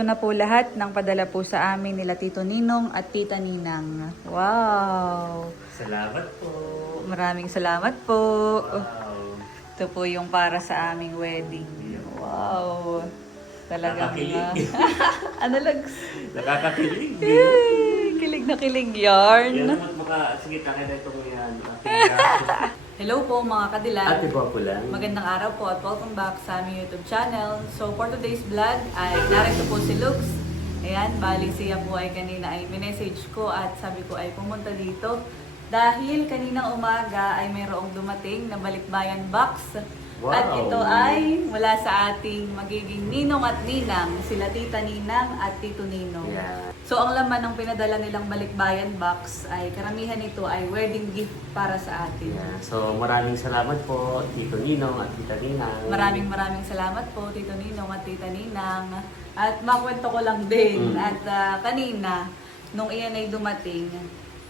ito na po lahat ng padala po sa amin nila Tito Ninong at Tita Ninang. Wow! Salamat po. Maraming salamat po. Wow. Ito po yung para sa aming wedding. Wow! Talagang... Nakakakilig. ano lang? Nakakakilig. Yay! Kilig na kilig yarn. Yan naman sige, takin na ito mo yan. Hello po mga kadilag. Ate po lang. Magandang araw po at welcome back sa aming YouTube channel. So for today's vlog ay narito po si Lux. Ayan, bali siya po ay kanina ay minessage ko at sabi ko ay pumunta dito. Dahil kaninang umaga ay mayroong dumating na balikbayan box. Wow. At ito ay mula sa ating magiging ninong at ninang, sila Tita Ninang at Tito Ninong. Yeah. So ang laman ng pinadala nilang balikbayan box ay karamihan nito ay wedding gift para sa atin. Yeah. So maraming salamat po, Tito Ninong at Tita Ninang. Maraming salamat po, Tito Ninong at Tita Ninang. At makwento ko lang din, at kanina, nung iyan ay dumating,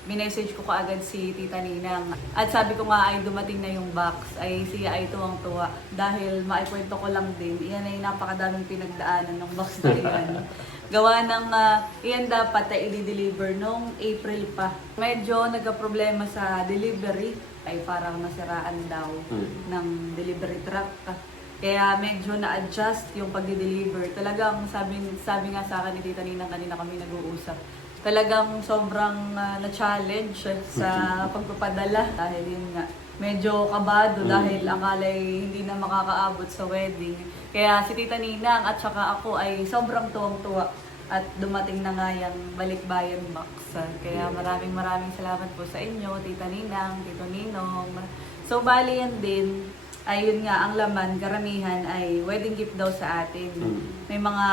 minessage ko kaagad si Tita Ninang. At sabi ko nga ay dumating na yung box, ay siya ay tuwang-tuwa. Dahil maikwento ko lang din, iyan ay napakadaming pinagdaanan ng box na iyan. Gawa ng iyan dapat ay i-deliver nung April pa. Medyo nagka-problema sa delivery, ay parang nasiraan daw ng delivery truck. Kaya medyo na-adjust yung pag-deliver. Talagang sabi nga sa akin ni Tita Ninang kanina kami nag-uusap. Talagang sobrang na-challenge sa pagpapadala. Dahil yun nga, medyo kabado dahil akala'y hindi na makakaabot sa wedding. Kaya si Tita Ninang at saka ako ay sobrang tuwang-tuwa. At dumating na nga yung balikbayan box. Kaya maraming salamat po sa inyo, Tita Ninang, Tito Ninong. So bali yan din. Ayun nga, ang laman, karamihan ay wedding gift daw sa atin. May mga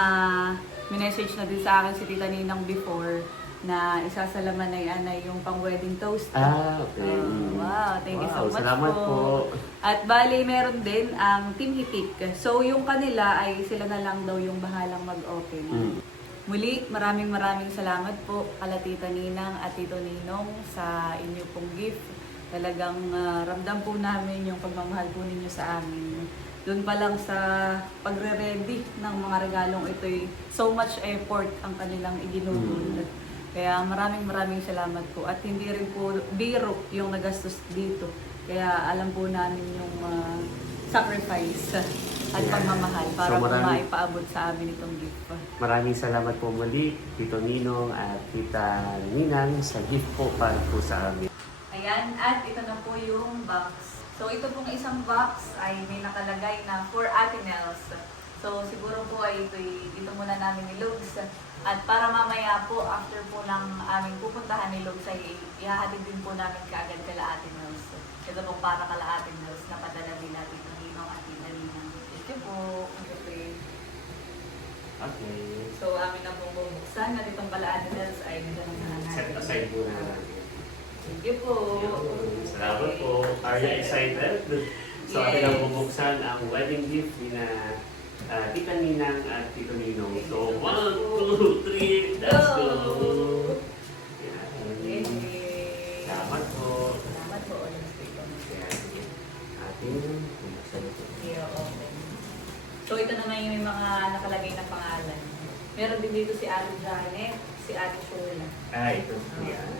minessage na din sa akin si Tita Ninang before na isasalaman ay anay yung pang wedding toast. Okay. Wow, thank you so much salamat po. At bali, meron din ang Team Hitik. So yung kanila ay sila na lang daw yung bahalang mag-open. Muli, maraming salamat po kala Tita Ninang at Tito Ninong sa inyo pong gift. Talagang ramdam po namin yung pagmamahal po ninyo sa amin. Doon pa lang sa pagre-ready ng mga regalong ito'y so much effort ang kanilang iginugol. Kaya maraming salamat po. At hindi rin po biro yung nagastos dito. Kaya alam po namin yung sacrifice at pagmamahal para po maipaabot sa amin itong gift. Maraming salamat po muli, Tito Ninong at Tita Ninang sa gift po para po sa amin. Ayan, at ito na po yung box. So ito pong isang box ay may nakalagay na for Ate Nels. So siguro po ay ito muna namin ni Lugs. At para mamaya po, after po ng aming pupuntahan ni Lugs ay ihahatid din po namin kaagad kala Ate Nels. Ito pong para kala Ate Nels na padala din natin ng Ninong at Tita Ninang. Ito po. Okay. So amin na pong bubuksan at itong kala Ate Nels ay nagano'n na natin. Set aside po na natin. Thank you po. Salamat po. Are you excited? So atin ang bubuksan ang wedding gift ni na Tita Ninang at Tito Ninong. So 1, 2, 3, let's go! Yan. Salamat po. Salamat po. Yan. Atin bubuksan ito. So ito naman yung mga nakalagay na pangalan. Meron din dito si Ate Janet, si Ate Shula. Ito. Yan.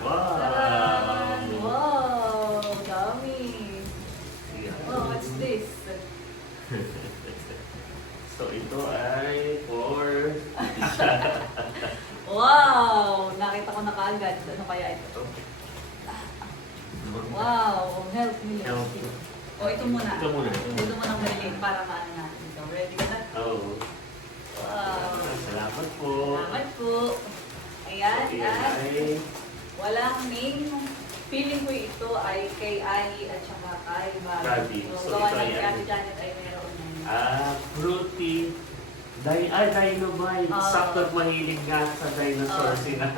Taran! Wow! Dami! Oh, what's this? So ito ay for Wow! Nakita ko na kaagad. Ano kaya ito? Wow! Help me. Help me. Oh, ito muna. Ito muna. Ito muna ang maliliit para maano natin. So, ready ka na? Oh. Wow! Salamat po. Salamat po. Ayan, at Ay, walang name. Feeling ko ito ay kay Ai at saka kay Bobby. Bobby. So, So, gawa ito ng ay si ano? Ate Janet ay meron na. fruity. Dynamite. Sakto at mahilig nga sa dinosaur sina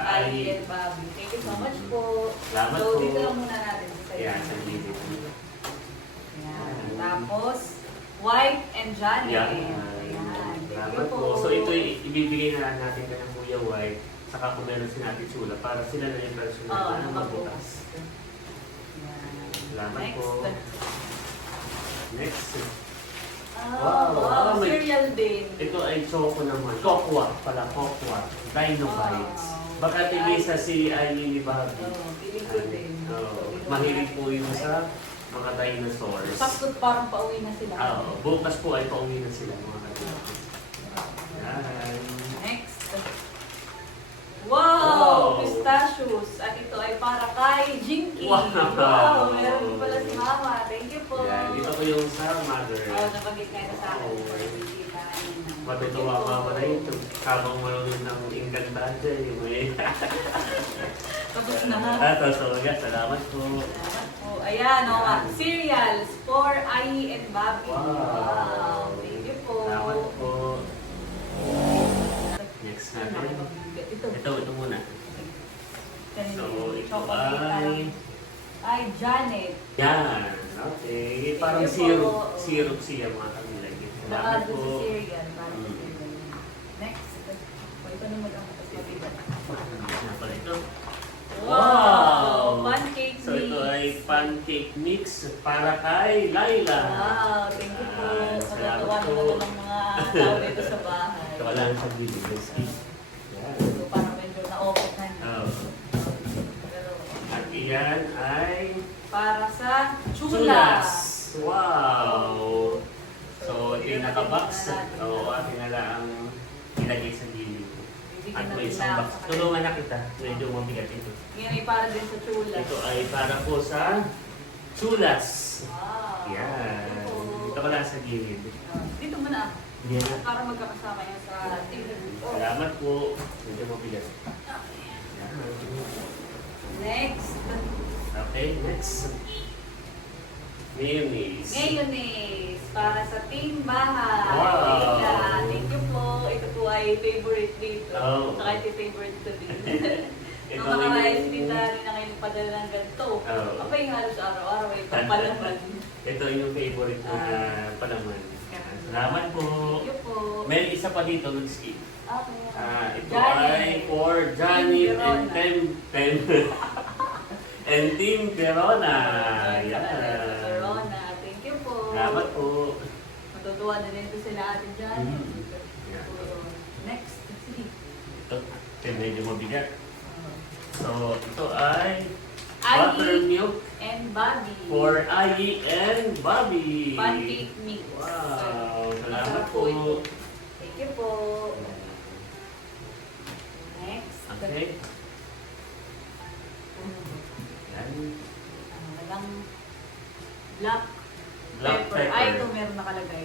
Ai Ai. and Bobby. Thank you so much po. Salamat So, po. dito lang muna natin. Yan, sa gilid. Ayan. Tapos, White and Janet. Yan. Ayan. Thank Salamat you po. So ito ibibigay na natin kay ng Kuya White. Saka kung meron si Ate Chula para sila na yung personal na magbukas. Ayan. Salamat Next. po. Next. Wow, may- cereal din. Ito ay choco naman. Cocoa pala, cocoa. Dino Bites. Wow. Baka tigisa si Aileen ni Bobby. Piling ko din. Mahilig po yun sa mga dinosaurs. Sakto parang pauwi na sila. Bukas po ay pauwi na sila mga kaibigan. Yan. Next. Wow! Wow! Pistachios. At ito ay para kay Jinky. Wow! Meron din pala si Mama. Thank you po. Yan, dito ko yung sa mother. Napagit nga na sa akin. Oo. Matutuwa Thank you pa po. na ito. Habang marunong ng Encantadia. May... Tapos na. So, salamat po. Salamat po. Ayan, cereals for Ai and Bobby. Wow. Thank you po. Salamat po. Next natin. Ito muna. So, ito ay Janet. Yan. Okay. Parang Thank you po. syrup siya mga kanila. Baka Salamat doon sa po. cereal. Para sa cereal. Next. Ito naman ang mas mabigat. Yan pala ito. Wow! Pancake So mix. ito ay pancake mix para kay Laila. Wow! Thank you po. Salamat Matatawa po. naman ng mga tao dito sa bahay. Ito wala sa video. Yan. So, parang medyo na-open na. Pero, At iyan ay para sa chulas. chulas. Wow! So ito yung nakabox. Bibigyan Oo, atin na lang ang ilagay sa gilid. At Bibigyan may natin isang lang box. sa kanila. Tulungan na kita. Medyo mabigat ito. Yan ay para din sa chulas. Ito ay para po sa chulas. Wow! Yan. Thank you po. Ito ka lang sa gilid. Dito muna. Yan. Para magkakasama yan sa table. Salamat po. Medyo mabigat. Okay. Yan. Next. Okay, next. Mayonnaise. Mayonnaise para sa team bahay. Wow. Ayan. Thank you po. Ito po ay favorite dito. Oh. Saka ito favorite ko din. Ito Nung mga yung- rice dito rin na ngayon padala ng ganito. Oh. Apa yung halos araw-araw ay pampalaman. Ito yung favorite ko na palaman. Salamat po. Thank you po. May isa pa dito, Lutski. Okay. Ito Janet. ay for Janet and and Team Verona. Yan. Verona. Thank you po. Salamat po. Matutuwa na rin ito sila Ate Janet. Yeah. Next. Sige. Ito, medyo mabigat. So, ito ay Ai buttermilk and Bobby. for Ai and Bobby. Pancake mix. Wow. Salamat Masarap po. ito. Thank you po. Next. Okay. Yan. Walang black Black pepper. pepper. Ay, ito meron nakalagay.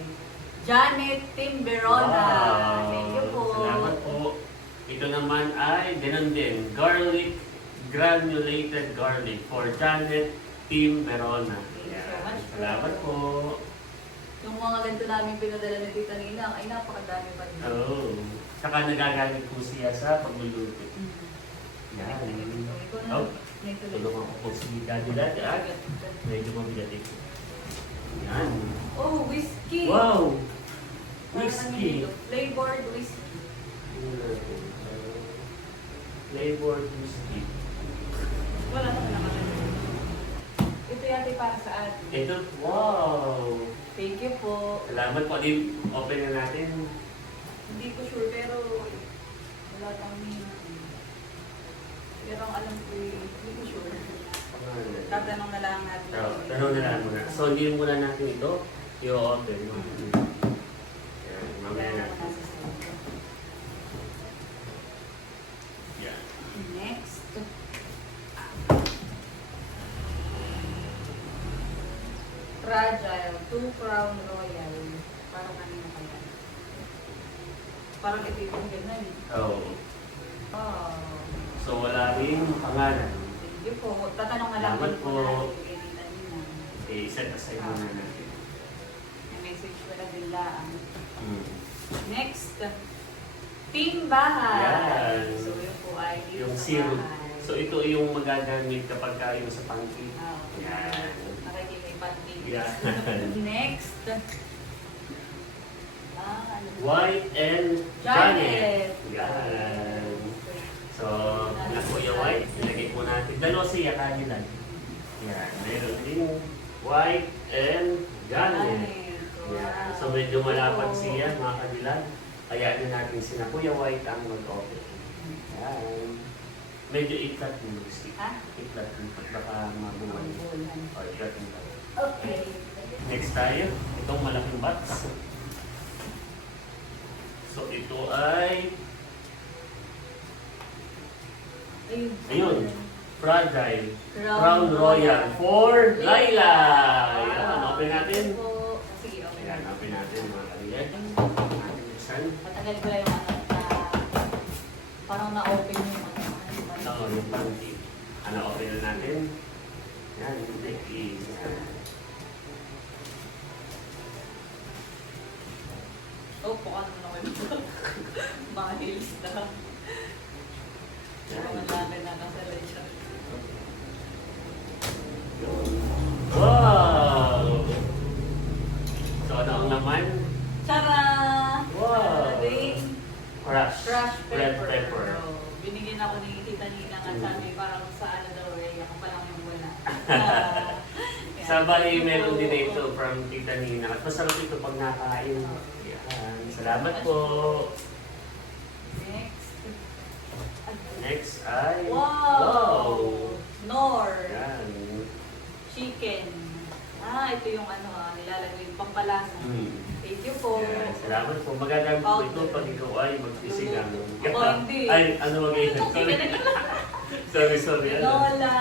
Janet Team Verona. Wow. Thank you po. Salamat po. Ito naman ay ganun din. Garlic, granulated garlic for Janet Team Verona. Thank you so Yan. much po. Salamat po. Yung mga ganito namin pinadala ni Tita Nina, ay napakadami pa rin. Oh. Saka nagagamit po siya sa pagluluto. Yan. Ikaw na. Oh. May tuloy. Tulungan ko po si Daddy Dad. Medyo mabigat ito. Yan. Oh, whiskey. Wow! Parang Whiskey. ano dito, flavored whiskey. Flavored whiskey. Wala naman nakalagay. Ito yata yung para sa atin. Ito, wow! Thank you po. Salamat po. Di, open na natin. Hindi ko sure pero wala tang pero ang alam ko hindi ko sure. Tatanong na lang natin. So, tanong na lang muna. So, hindi muna natin ito. I-open. Yan, mamaya natin. Yan. Next. Fragile, 2 Crown Royal. Parang kanina kaya. Parang ito yung ganun. Oh. Oh. So, wala rin pangalan. Thank you po. Tatanong na lang Salamat din po. natin kay Tita Nina. Okay, set aside muna natin. May message pala bilaan. Hmm. Next. Team Bahay. Yan. So yun po ay dito Yung sa syrup. bahay. So, ito yung magagamit kapag kayo sa pancake. Ah, Yan. nakikita pancake. Yan. Next. Ano? White and Janet. Janet. Yan. So, na po yung white. Ilagay po natin. Dalawa siya kanila. Yan. Meron din white and Janet. So, Yeah. So medyo malapad siya mga kadilag. Kaya na natin sina Kuya White ang mag-open. Yan. Medyo iklat mo, Lucy. Ha? Iklat mo. Baka mabuhay. O, iklat mo tayo. Okay. Next tayo. Itong malaking box. So ito ay... Ayun. Fragile. Crown Royal for Laila. Ayan, open natin. Sige, okay. Ayan, open natin mga kadilag. Saan? Matagal ko lang yung parang na-open yung Oo, yung panty. Open na natin. Yan, yung deck is... Opo, ano naman ito? Mga heels na. Yan. Mga namin nakasalay siya. Wow! So, ano ang laman? Tara! Wow! Ring Crush. Crush Red pepper. pepper. Oh, binigyan ako ni Tita Nina at sabi parang sa ano daw eh, ako pa lang yung wala. Sa bali, meron din ito from Tita Nina. At masarap ito pag nakain. Yan. Salamat po. Next. Next ay... Wow! Nor. Yan. Chicken. Ito yung nilalagay yung pampalasa. Thank you po. Yan. Salamat po. Magagamit po ito pag ikaw ay magsisigang. Ako hindi. Ay, ano mag-iingat? Sorry. Lola.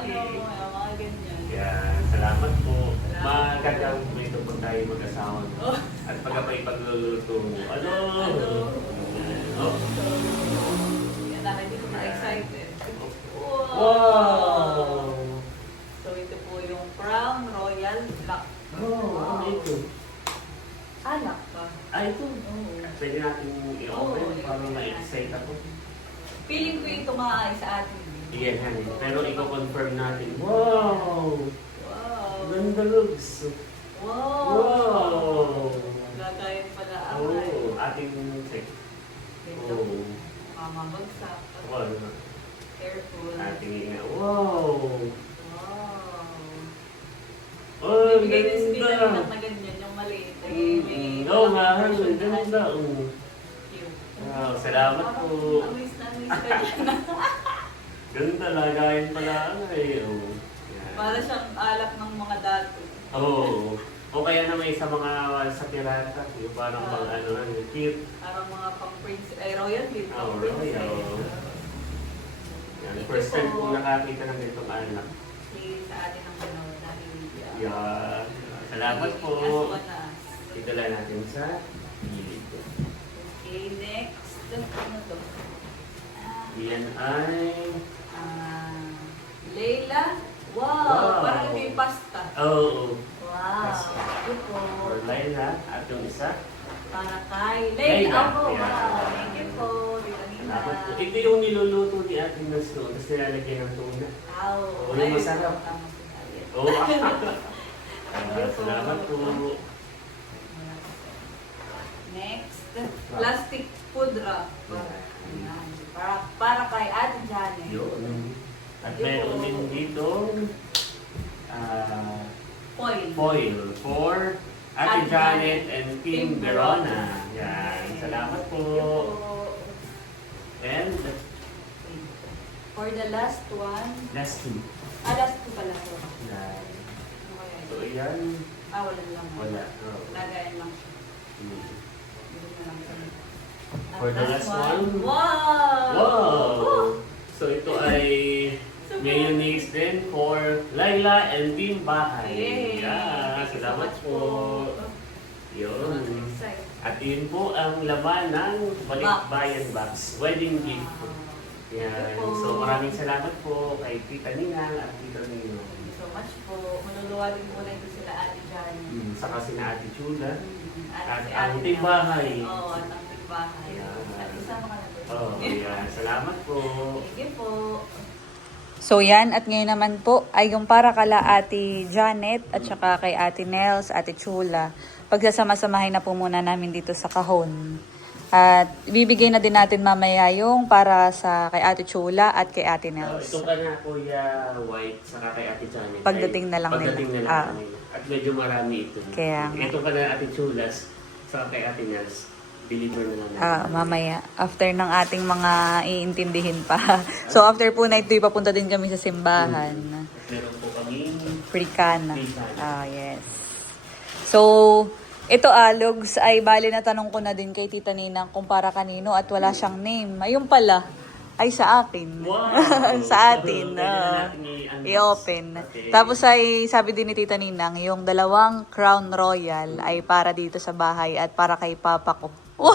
Okay. Mga ganyan. Yan. Salamat po. Salamat. Magagamit po ito pag tayo mag-asawa. At pagkapay pagluluto mo. Ano? Oh. Yan na, hindi ko na-excited. Wow! So ito po yung Crown Royal Black. Oh, ano ito? Alak ka. Ito. Oo. Pwede natin i-open Oo, para i-open ma-excite ako. Feeling ko ito maaay sa atin. Yan, honey. Pero i-confirm natin. Wow! Wow. Ganda looks. Wow. Wow! Gagayin pala ang Oh, ating check. Ito. Oh. Mamabagsak. Wow. Careful. Ating ina. Wow! Wow. Oh, Bibigay din si Tita Nina ganda! na ganyan, yung maliit. Oo nga, honey. Ganda. Oh. Cute. Wow, salamat po. Amis na ka dyan. Ganda, lagayin pala ano eh. Oh. Yan. Para siyang alak ng mga dati. Oo. O kaya na may sa mga sa pirata, yung parang pang ano, cute. Parang mga pang prince, royal din. Oh, pang royal. princess. Yan, Thank first you time po. kong nakakita ng itong anak. Sige, sa atin ang manood dahil Yan. Salamat po. As one as. Ito lang natin sa gilid. Okay, next. Ano to? Yan ay... Layla. Wow, Wow. parang ito yung pasta. Oh, Wow, ito po. for Laila. At yung isa. Para kay Layla. Layla. Ako, Yeah. wow. Thank you po. Tita Nina. Salamat po. Ito yung niluluto ni Ate Nasno. Tapos nilalagyan ng tuna. Wow. Oh, yung masarap. Tama po tayo. Oh, Thank you po. salamat po. Next, plastic food wrap. Ayan. Para kay Ate Janet. Yun. At meron din dito Foil. foil for Ate Ate Janet Janet and Kim Kim Verona. Yan. Salamat po. Thank you po. And For the last one, last two. last two pala to. Yan. Ano kaya So, yun? yan. Wala lang. Wala. Oh. Lagayan lang siya. Hmm. Dito na lang siya. At For the last one. Wow! Wow! So, ito ay mayonnaise din for Laila and Team Bahay. Yay! Yeah, Thank you so salamat much po. Yun. Excited. At yun po ang laman ng Balikbayan Box. Wedding gift. Yan. Thank you po. So maraming salamat po kay Tita Ninang at Tita Nino. Thank you so much po. Manuluwa din muna ito sila Ate Janet. Saka sina Ate Chula. At si ang Ate Team Nat. Bahay. Oo, at ang Team Bahay. Yeah. At isama ka na doon. Oh, yan. Salamat po. Thank you po. So yan, at ngayon naman po ay yung para kala Ate Janet at saka kay Ate Nels, Ate Chula. Pagsasama-samahin na po muna namin dito sa kahon. At ibibigay na din natin mamaya yung para sa kay Ate Chula at kay Ate Nels. Ito ka na, Kuya White, saka kay Ate Janet. Pagdating na lang Pagdating nila. na lang kanila. At medyo marami ito. Kaya nga. Ito ka na, Ate Chulas, saka kay Ate Nels. Deliver na lang natin. Mamaya, after ng ating mga iintindihin pa. So after po na ito, papunta din kami sa simbahan. At meron po kami Fricana. Fricana. Yes. So, ito Logs, ay bali na tanong ko na din kay Tita Ninang kung para kanino at wala siyang name. Ayun pala, ay sa akin. Wow! Sa atin. Pwede na natin i-unbox. I-open. Okay. Tapos ay sabi din ni Tita Ninang, yung 2 Crown Royal ay para dito sa bahay at para kay Papa ko. Wow!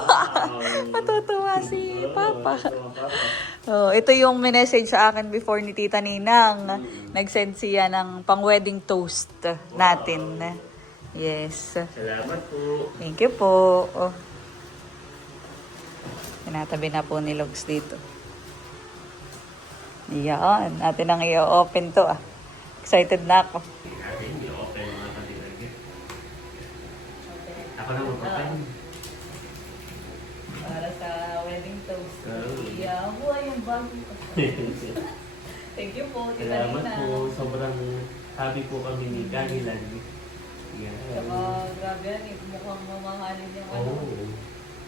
Matutuwa si Papa. Oh, ito yung message sa akin before ni Tita Ninang. Nag-send siya ng pang-wedding toast natin. Yes. Salamat po. Thank you po. Oh. Tinatabi na po ni Logs dito. Yan. Natin ang i-open to. Excited na ako. Natin, i-open mga kanilagay. Ako na mag-open. Para sa wedding toast. Oh. Yeah, buhay yung bago ko. Thank you po, Tita Salamat Nina. po. Sobrang happy po kami ni Kanilan. Yan. Saka, grabe yan, mukhang mamahalin yung ano. Oh.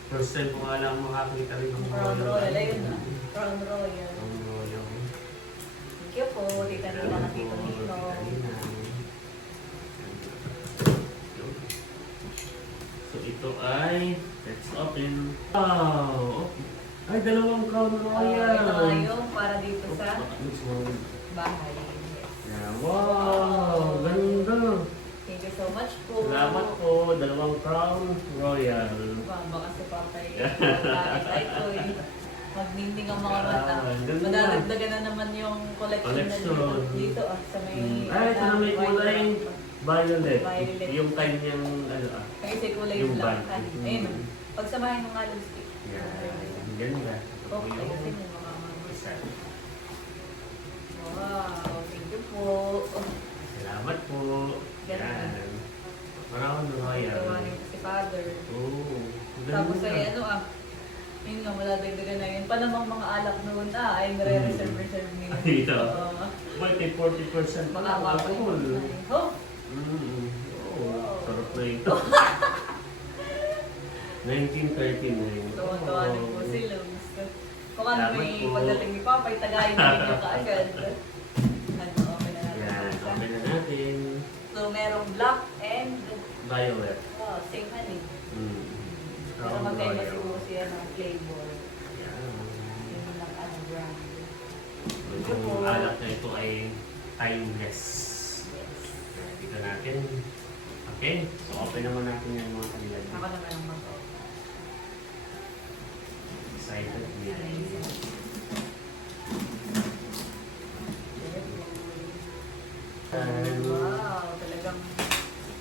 First time ko nga lang makakita rin ng Crown Royal, ayun na. Crown Royal. Crown Royal. Thank you po, Tita Nina at Tito Nino. So ito ay, let's open. Wow! Ay, 2 Crown Royal. Ito nga yung para dito sa bahay. Yes. Yeah, wow! Ganda! Thank you so much po. Salamat po, 2 Crown Royal. Baka si Papa excited ko eh. Magninding ang mga mata. Ganda. Madadagdagan na naman yung collection na Collection. dito sa may... Ay, ito na may kulay violet. Violet. Yung kanyang, ano Kasi kulay yung black. bag. Ayun. Pagsamahin mo nga lipstick. Yan, ganda. Ito po Okay, yung kasi may mga isa. Wow, thank you po. Salamat po. Ganda. Yan. Crown Royal. Tawanin ko si Father. Oh, Tapos ay ano yun nga, wala dagdagan na yun. Pa namang mga alak noon ay nare-reserve nila. Ayun. But 40% pa lang alcohol. Oh, Oh, sarap na ito. 1939. tawa-tawanin po si Lums. Kung ano Salamat may po. pagdating ni Papa, itagayin na ninyo kaagad. Ano, okay na natin. Yan, open na natin. So, merong black and Violet. same honey. Pero Crown magkaiba Royal. siguro siya ng flavor. Yan. Yun lang ano brand. Yung alak na ito ay timeless. Yes. Dito natin. Okay, so open naman natin yung mga kanila. Ako naman ang mag Excited niya. Wow, talagang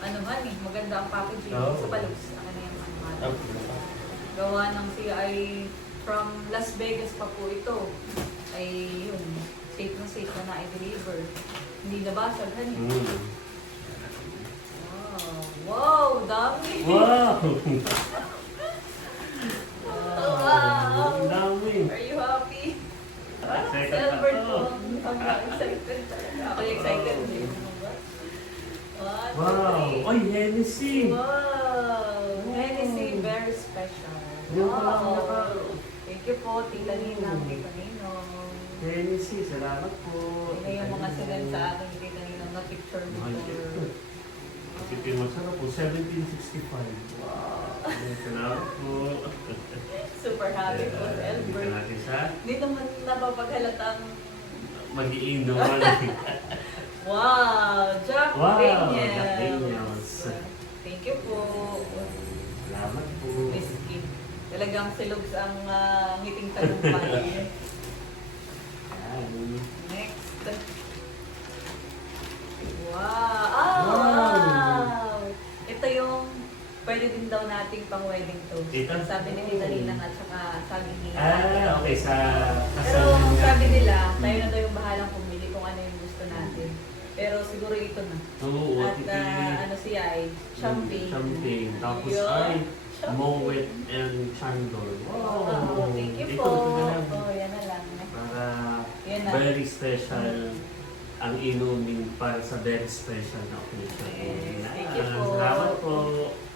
ano honey, maganda ang packaging Oh. sa balus. Ano na yung ano Oh, gawa ng siya ay from Las Vegas pa po ito. Ay yun, safe na na-deliver. Hindi nabasag honey. Wow, dami! Wow! Wow! Ang dami. Are you happy? Excited Silver ako. po. Ang excited talaga. Ako excited din. Wow! Ay, Hennessy! Wow! Hennessy, very special. Yung pala ang naka... Thank you po, Tita Ninang, Tita Ninong. Hennessy, salamat po. Yun na yung mga sinan sa akin, Tita Ninang, na picture mo. Ay, ito. Kasi masarap po, 1765. Wow! Salamat po. Super happy po, Dito Elbert. natin sa Hindi naman napapaghalatang, mag-iinom. wow! Jack Wow, Daniels. Jack Daniels. Thank you po. Salamat po. Miss Kim. Talagang silogs ang ngiting tagumpay. Yan. Next. Wow! Oh, Wow! wow! Ito yung pwede din daw nating pang wedding toast. Ito? Sabi ni Tita Ninang at saka sabi ni Okay, sa Pero kasal niya. sabi nila, tayo na daw yung bahalang pumili kung ano yung gusto natin. Pero siguro ito na. Oo, At titi. ano siya ay champagne. Champagne. Tapos Yun. ay Moet and Chandor. Oh, thank you po. Ito na lang. Oh, yan na lang. Para Yan na. very special ang inumin para sa very special na occasion. Yes, thank you po. Salamat po.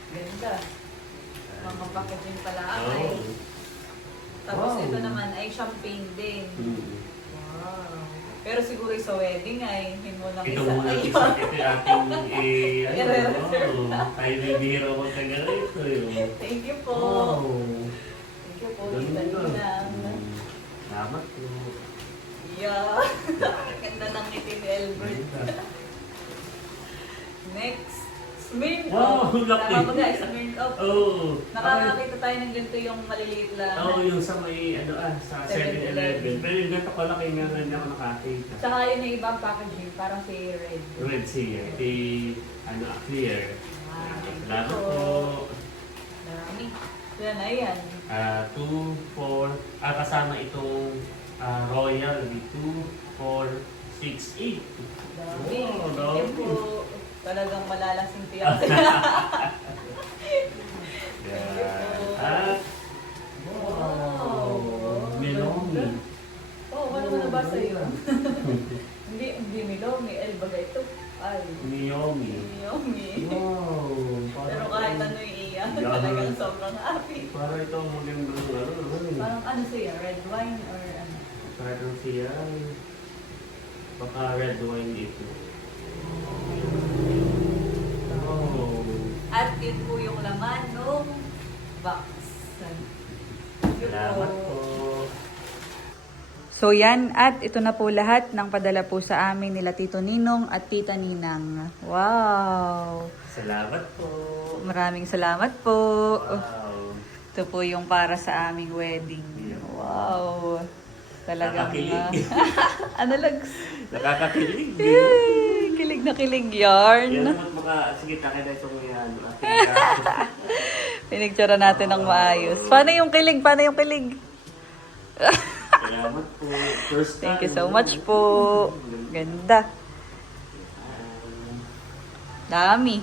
Ganda. Mga packaging pala Oh. ay. Tapos Wow. ito naman ay champagne din. Mm. Wow. Pero siguro sa wedding ay hindi mo lang Ito isa. muna Ay, isa. Ito yung ating I-reserve tayo bibiro mo taga ito. Thank you po. Oh. Thank you po, Ganda. Tita Ninang. Salamat po. Yeah. Ganda ng ngiti ni Albert. Next. Smirnoff. Wow, laki. Tama ba guys? Smirnoff. Oh. Nakakakita tayo ng ganito yung maliliit lang. Oo, yung sa may, sa 7-Eleven. Pero yung ganito ko lang, kaya nga hindi ako nakakita. Tsaka yun yung ibang packaging, parang si Red. Red Sea, clear. Ah, Salamat po. Dami. Yan, ayan. 2, 4, kasama itong Royal, 2, 4, 6, 8. Dami. Oh, Thank you dami. po. Talagang malalasing tiyak. At, wow, Melomi. Oo, ano mo nabasa yun? Hindi Melomi, El bagay ito. Ay, Miyomi. Yomi. Wow. Pero kahit ano yung iya, Yeah. talagang sobrang happy. Para itong magandang Parang ano siya, red wine or ano? Parang siya. Baka red wine ito. Oh. At yun po yung laman ng box. Thank you Salamat po. So yan, at ito na po lahat ng padala po sa amin nila Tito Ninong at Tita Ninang. Wow! Salamat po. Maraming salamat po. Wow. Ito po yung para sa aming wedding. Wow! Talagang... Nakakakilig. ano lang? Nakakakilig. Yay! Kilig na kilig yarn. Yan naman sige, takin na itong yan. Pinicture natin ng maayos. Paano yung kilig? Paano yung kilig? Salamat po. First time. Thank you so much po. Ganda. Dami.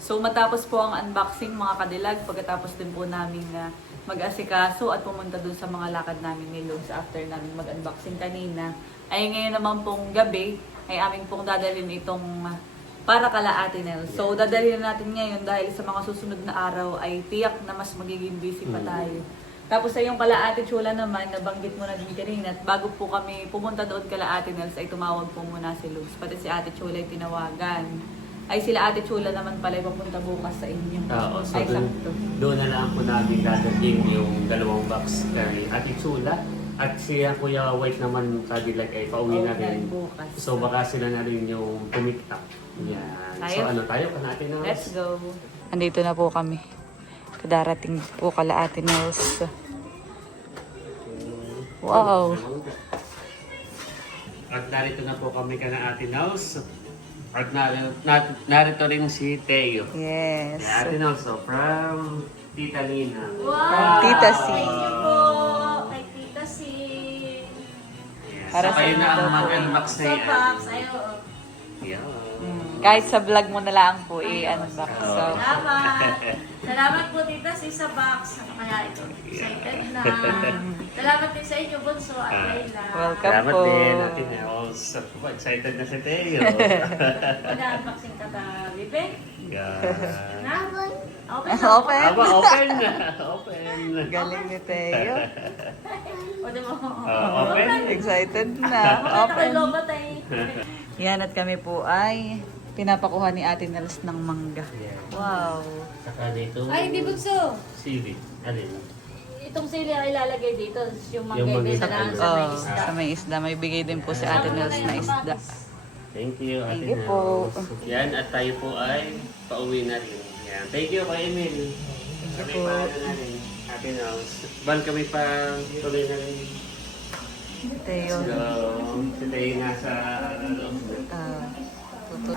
So matapos po ang unboxing mga kadilag, pagkatapos din po namin na mag-asikaso at pumunta dun sa mga lakad namin ni Logs after namin mag-unboxing kanina, ay ngayon naman pong gabi ay aming pong dadalhin itong para kala Ate Nel. So dadalhin natin ngayon dahil sa mga susunod na araw ay tiyak na mas magiging busy pa tayo. Tapos sa yung kala Ate Chula naman, nabanggit mo na din kanina, at bago po kami pumunta doon kala Ate Nels ay tumawag po muna si Logs. Pati si Ate Chula ay tinawagan. Ay sila Ate Chula naman pala ay papunta bukas sa inyo. Oo, so Ay, doon, sakto. doon na lang po namin dadating yung dalawang box kay Ate Chula. At siya Kuya White naman Cadillac ay pauwi na rin. bukas. So baka sila na rin yung tumiktak. Yan. Tayo? So ano tayo? Kanati na. Let's go. Andito na po kami. Darating po kala Ate Nels. Wow. At narito na po kami kana Ate Nels. At narito rin si Teo. Yes. Yeah, Ate Nels, so from Tita Lina. From Tita C. Thank you po kay Tita C. Yes. Para So kayo sa na ang inyo. mag-unbox na So, yan. Pax, ayo. Yeah. Kahit sa vlog mo na lang po i-unbox. So, Salamat. Salamat po Tita C sa box. Ano kaya ito? Excited na. Salamat din sa inyo, Bunso at Layla. welcome Salamat po. din, Ate Nels. Excited na si Teo. Mag-unboxing ka ta, Bibe. Yeah. Na? Okay na. Open. Aba, open na. Open. Galing ni Teo. O, di mo. Open. Excited na. Makita ko Open. yung logo tayo. Yan at kami po ay pinapakuha ni Ate Nels ng mangga. Wow. Saka dito. Ay, di Bunso. Sili. Alin? Itong sili ay ilalagay dito. Yung Yung manggay manggay na lang sa sa may Oh, isda. sa may isda. May bigay din po si Ate Nels na isda. Thank you, Ate Thank you po. Nels. Yan, at tayo po ay pauwi na rin. Yan. Thank you, Kuya Emil. Kami po. pa na rin. Ate Nels. Ban kami pa tuloy na rin. Teo. So, si Teo nasa loob na. Tuto.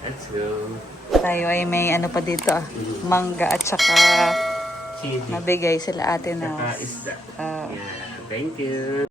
Let's go. Tayo ay may ano pa dito mangga at saka Chili. nabigay sila Ate Saka Nels. isda. Ah. Yan. Thank you.